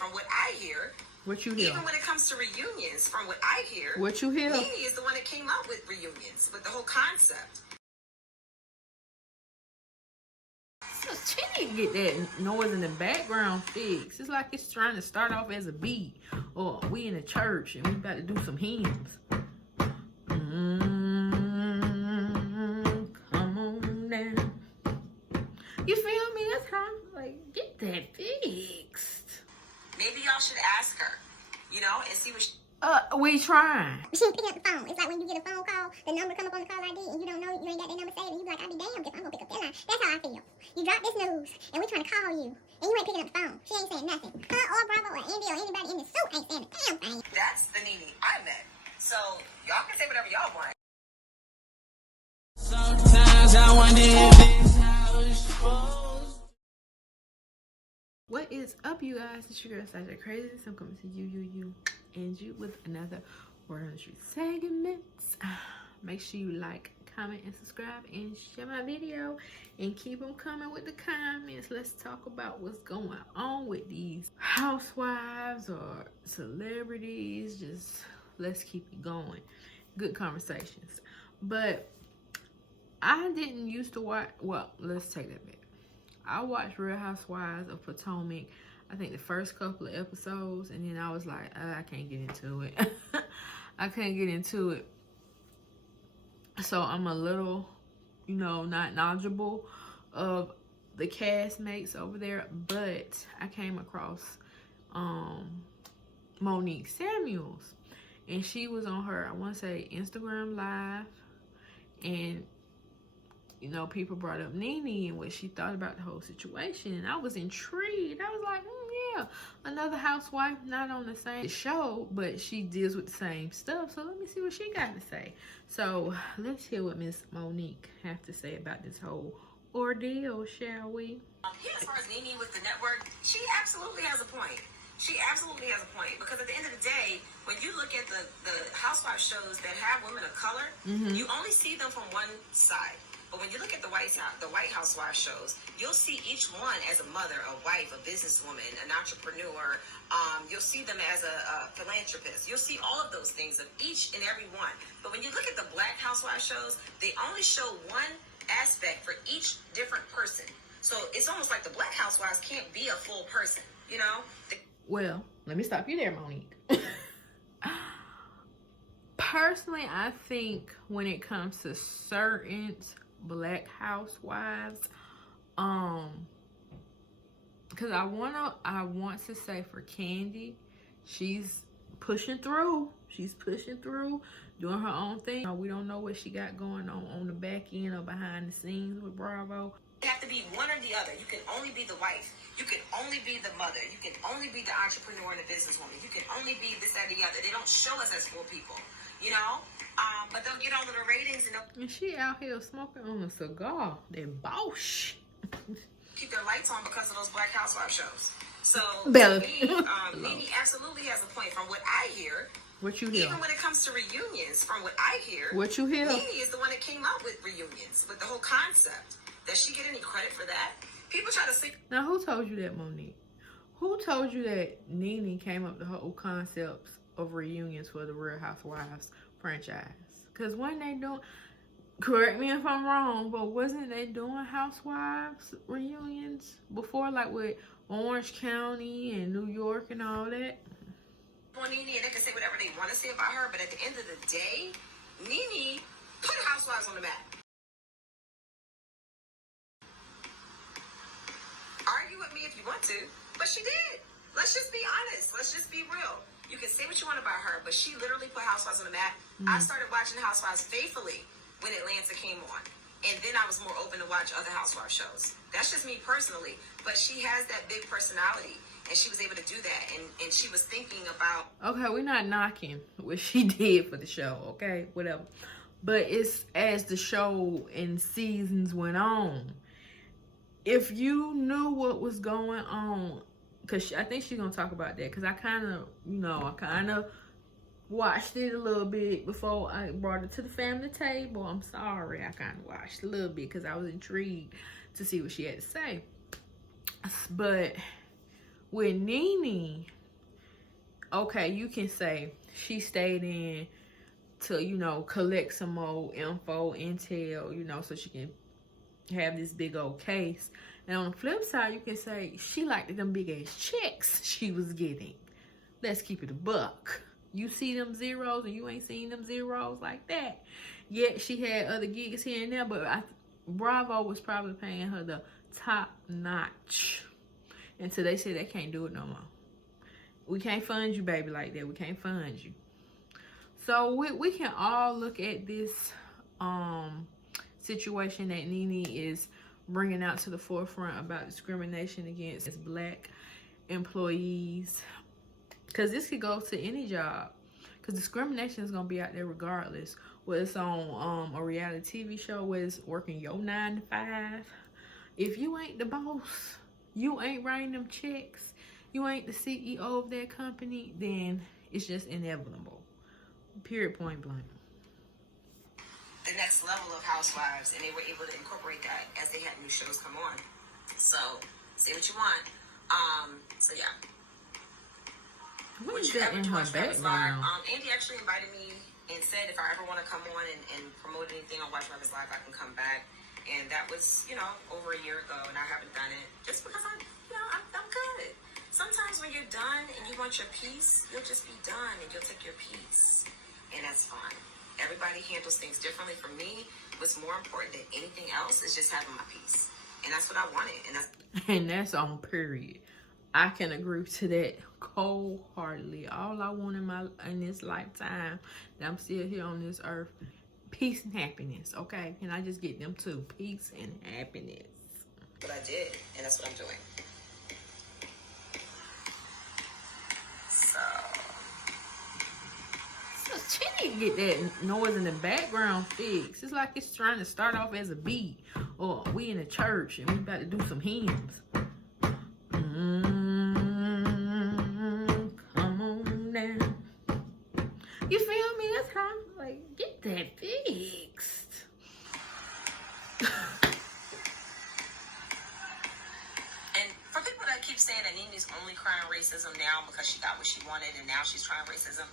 from what I hear. What you hear? Even when it comes to reunions, from what I hear. What you hear? NeNe is the one that came up with reunions, with the whole concept. So she didn't get that noise in the background fixed. It's like it's trying to start off as a beat. Or we in a church and we about to do some hymns. Come on now. You feel me? That's how I'm like, get that fixed. Maybe y'all should ask her, you know, and see what she... We trying. She ain't picking up the phone. It's like when you get a phone call, the number come up on the call ID, and you don't know, you ain't got their number saved, and you be like, I'll be damned if I'm gonna pick up that line. That's how I feel. You drop this news, and we trying to call you, and you ain't picking up the phone. She ain't saying nothing. Her or Bravo or Andy or anybody in the suit ain't saying a damn thing. That's the NeNe I met. So y'all can say whatever y'all want. Sometimes I wonder if this how it's supposed. What is up, you guys? It's your girl, Zolciak Crazy. I'm coming to you, and you with another Word on the Street segments. Make sure you like, comment, and subscribe, and share my video, and keep them coming with the comments. Let's talk about what's going on with these housewives or celebrities. Just let's keep it going. Good conversations. But I didn't used to watch, well, let's take that back. I watched Real Housewives of Potomac, I think the first couple of episodes, and then I was like, I can't get into it. I can't get into it. So I'm a little, you know, not knowledgeable of the castmates over there, but I came across Monique Samuels, and she was on her, I want to say, Instagram Live, and you know, people brought up NeNe and what she thought about the whole situation. And I was intrigued. I was like, yeah, another housewife, not on the same show, but she deals with the same stuff. So let me see what she got to say. So let's hear what Miss Monique have to say about this whole ordeal, shall we? Yeah, as far as NeNe with the network, she absolutely has a point. She absolutely has a point, because at the end of the day, when you look at the housewife shows that have women of color, you only see them from one side. But when you look at the White Housewives shows, you'll see each one as a mother, a wife, a businesswoman, an entrepreneur. You'll see them as a philanthropist. You'll see all of those things of each and every one. But when you look at the Black Housewives shows, they only show one aspect for each different person. So it's almost like the Black Housewives can't be a full person, you know? Well, let me stop you there, Monique. Personally, I think when it comes to certain Black housewives, because I want to say for Candy, she's pushing through, doing her own thing. We don't know what she got going on the back end or behind the scenes with Bravo. You have to be one or the other. You can only be the wife. You can only be the mother. You can only be the entrepreneur and the businesswoman. You can only be this, that, and the other. They don't show us as full people, you know? But they'll get all of the ratings and she out here smoking on a cigar. That Bosch. Keep their lights on because of those Black Housewives shows. So Bella. To me, NeNe absolutely has a point from what I hear. What you hear? Even when it comes to reunions, from what I hear. What you hear? NeNe is the one that came up with reunions, with the whole concept. Does she get any credit for that? People try to say. Now, who told you that, Monique? Who told you that NeNe came up with the whole concepts of reunions for the Real Housewives franchise? Because when they doing, correct me if I'm wrong, but wasn't they doing Housewives reunions before, like with Orange County and New York and all that? For NeNe, and they can say whatever they want to say about her, but at the end of the day, NeNe put Housewives on the map. Argue with me if you want to, but she did. Let's just be honest. Let's just be real. You can say what you want about her, but she literally put Housewives on the map. I started watching Housewives faithfully when Atlanta came on. And then I was more open to watch other Housewives shows. That's just me personally. But she has that big personality, and she was able to do that. And she was thinking about... Okay, we're not knocking what she did for the show, okay? Whatever. But it's as the show and seasons went on. If you knew what was going on, because I think she's going to talk about that, because I kind of watched it a little bit before I brought it to the family table. I'm sorry, I kind of watched a little bit because I was intrigued to see what she had to say. But With NeNe, okay, you can say she stayed in to, you know, collect some more intel, you know, so she can have this big old case. And on the flip side, you can say she liked them big ass checks she was getting. Let's keep it a buck. You see them zeros and you ain't seen them zeros like that. Yet she had other gigs here and there, but Bravo was probably paying her the top notch. Until they say they can't do it no more. We can't fund you, baby, like that. We can't fund you. So we can all look at this situation that NeNe is bringing out to the forefront about discrimination against black employees. Because this could go to any job. Because discrimination is going to be out there regardless. Whether it's on a reality TV show, whether it's working your 9 to 5. If you ain't the boss, you ain't writing them checks, you ain't the CEO of that company, then it's just inevitable. Period, point blank. The next level of Housewives, and they were able to incorporate that as they had new shows come on. So, say what you want. So yeah. What is that in her background? Andy actually invited me and said if I ever want to come on and promote anything on Watch Brothers Live, I can come back. And that was, you know, over a year ago, and I haven't done it just because I'm good. Sometimes when you're done and you want your peace, you'll just be done and you'll take your peace, and that's fine. Everybody handles things differently. For me, what's more important than anything else is just having my peace, and that's what I wanted. And that's on period. I can agree to that cold-heartedly. All I want in this lifetime that I'm still here on this earth. Peace and happiness, okay? And I just get them too. Peace and happiness. But I did, and that's what I'm doing. So she need to get that noise in the background fixed. It's like it's trying to start off as a beat. Or we in a church and we about to do some hymns. Come on now. You feel me? That's how I'm like, get that fixed. And for people that keep saying that NeNe's only crying racism now because she got what she wanted and now she's trying racism,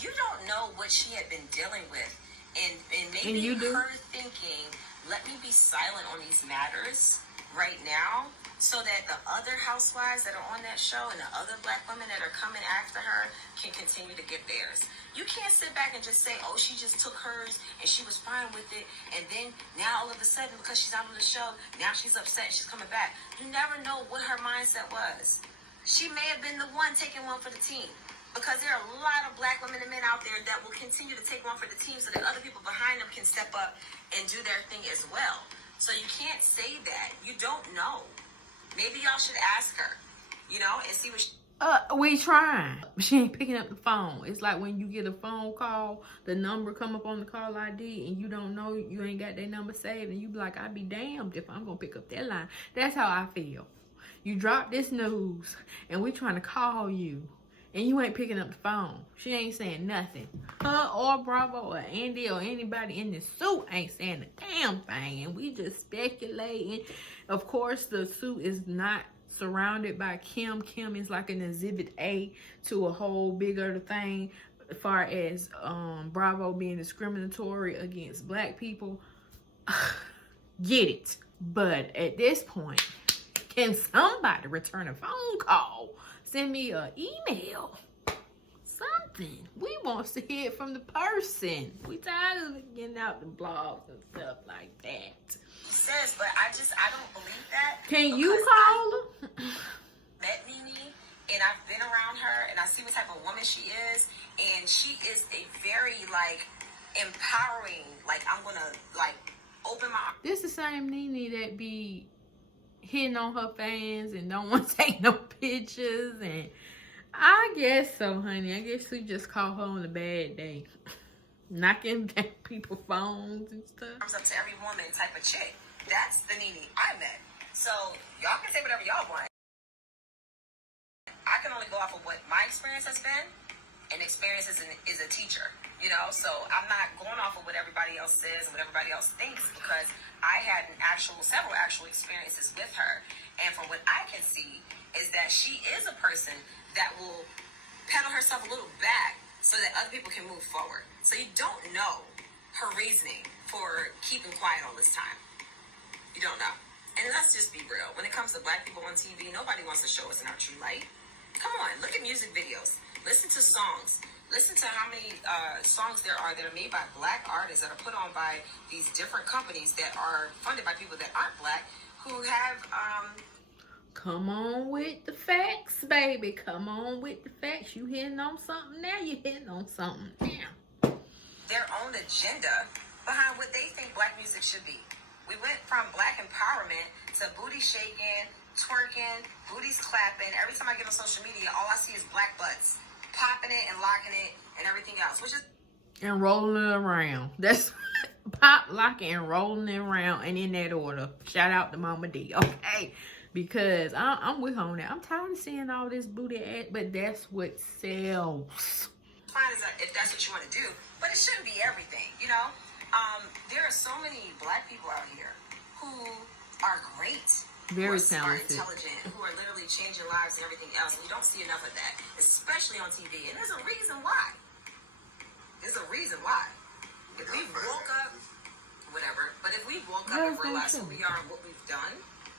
you don't know what she had been dealing with. And maybe her thinking, let me be silent on these matters right now so that the other housewives that are on that show and the other black women that are coming after her can continue to get theirs. You can't sit back and just say, oh, she just took hers and she was fine with it, and then now all of a sudden because she's out on the show, now she's upset and she's coming back. You never know what her mindset was. She may have been the one taking one for the team, because there are a lot of black women and men out there that will continue to take one for the team so that other people behind them can step up and do their thing as well. So you can't say that. You don't know. Maybe y'all should ask her, you know, and see what she... We trying. She ain't picking up the phone. It's like when you get a phone call, the number come up on the call ID and you don't know, you ain't got their number saved, and you be like, I'd be damned if I'm gonna pick up that line. That's how I feel. You drop this news and we trying to call you and you ain't picking up the phone. She ain't saying nothing. Her or Bravo or Andy or anybody in the suit ain't saying a damn thing, and we just speculating. Of course, the suit is not surrounded by Kim. Kim is like an exhibit A to a whole bigger thing as far as Bravo being discriminatory against black people. Get it. But at this point, can somebody return a phone call? Send me an email. Something. We want to hear it from the person. We tired of getting out the blogs and stuff like that. Says, but I don't believe that. Can you call her? Met NeNe, and I've been around her, and I see what type of woman she is, and she is a very, like, empowering, like, I'm gonna, like, open my... This the same NeNe that be hitting on her fans and don't want to take no pictures, and I guess so, honey. I guess we just call her on a bad day. Knocking down people's phones and stuff. Comes up to every woman type of chick. That's the NeNe I met. So y'all can say whatever y'all want. I can only go off of what my experience has been, and experience is a teacher, you know. So I'm not going off of what everybody else says and what everybody else thinks, because I had several actual experiences with her, and from what I can see, is that she is a person that will pedal herself a little back so that other people can move forward. So you don't know her reasoning for keeping quiet all this time. You don't know. And let's just be real. When it comes to black people on TV, nobody wants to show us in our true light. Come on, look at music videos. Listen to songs. Listen to how many songs there are that are made by black artists that are put on by these different companies that are funded by people that aren't black, who have Come on with the facts, baby. Come on with the facts. You hitting on something now. You hitting on something now. their own agenda behind what they think black music should be. We went from black empowerment to booty shaking, twerking, booties clapping. Every time I get on social media, all I see is black butts popping it and locking it and everything else, which is And rolling it around. That's pop, locking, and rolling it around, and in that order. Shout out to Mama D, okay? Because I'm with her on that. I'm tired of seeing all this booty ass, but that's what sells. fine if that's what you want to do, but it shouldn't be everything, you know? There are so many black people out here who are great, Very who are smart, talented. intelligent, who are literally changing lives and everything else, and you don't see enough of that, especially on TV, and there's a reason why. There's a reason why. If we woke up, whatever, but if we woke up and realized who we are and what we've done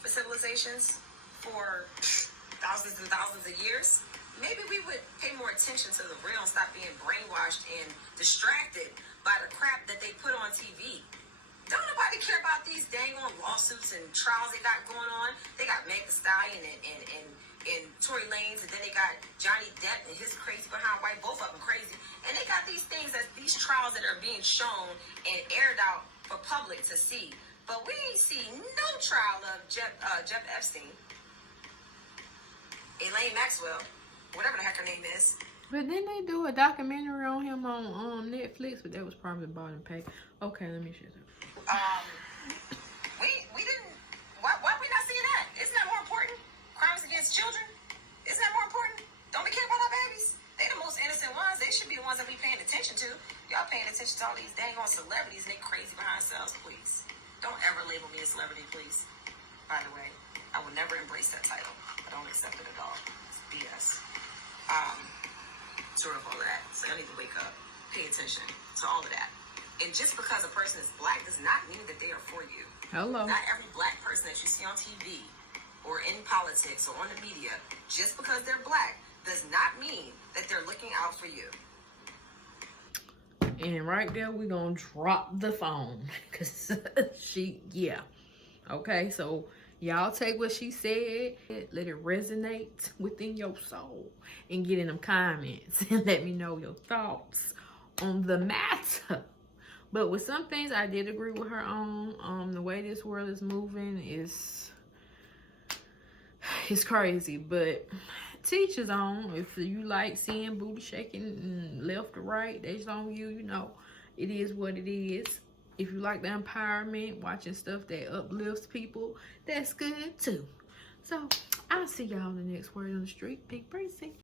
for civilizations for thousands and thousands of years, maybe we would pay more attention to the real and stop being brainwashed and distracted by the crap that they put on TV. Don't nobody care about these dang on lawsuits and trials they got going on. They got Meg Thee Stallion and Tory Lanez, and then they got Johnny Depp and his crazy behind white, both of them crazy. And they got these things, that these trials that are being shown and aired out for public to see. But we ain't see no trial of Jeff Epstein, Elaine Maxwell, whatever the heck her name is. But then they do a documentary on him on Netflix, but that was probably bought and paid. Okay, let me show you. We didn't. Why we not seeing that? Isn't that more important? Crimes against children? Isn't that more important? Don't we care about our babies? They the most innocent ones. They should be the ones that we paying attention to. Y'all paying attention to all these dang on celebrities and they crazy behind themselves, please. Don't ever label me a celebrity, please. By the way, I will never embrace that title. I don't accept it at all. It's BS. Sort of all that. So I need to wake up, pay attention to all of that. And just because a person is black does not mean that they are for you. Hello. Not every black person that you see on TV or in politics or on the media, just because they're black, does not mean that they're looking out for you. And right there, we're going to drop the phone. Because yeah. Okay, so y'all take what she said, let it resonate within your soul, and get in them comments and let me know your thoughts on the matter. But with some things, I did agree with her on. The way this world is moving is crazy. But teach his own. If you like seeing booty shaking left or right, that's on you. You know, it is what it is. If you like the empowerment, watching stuff that uplifts people, that's good too. So I'll see y'all in the next word on the street. Big Bracy.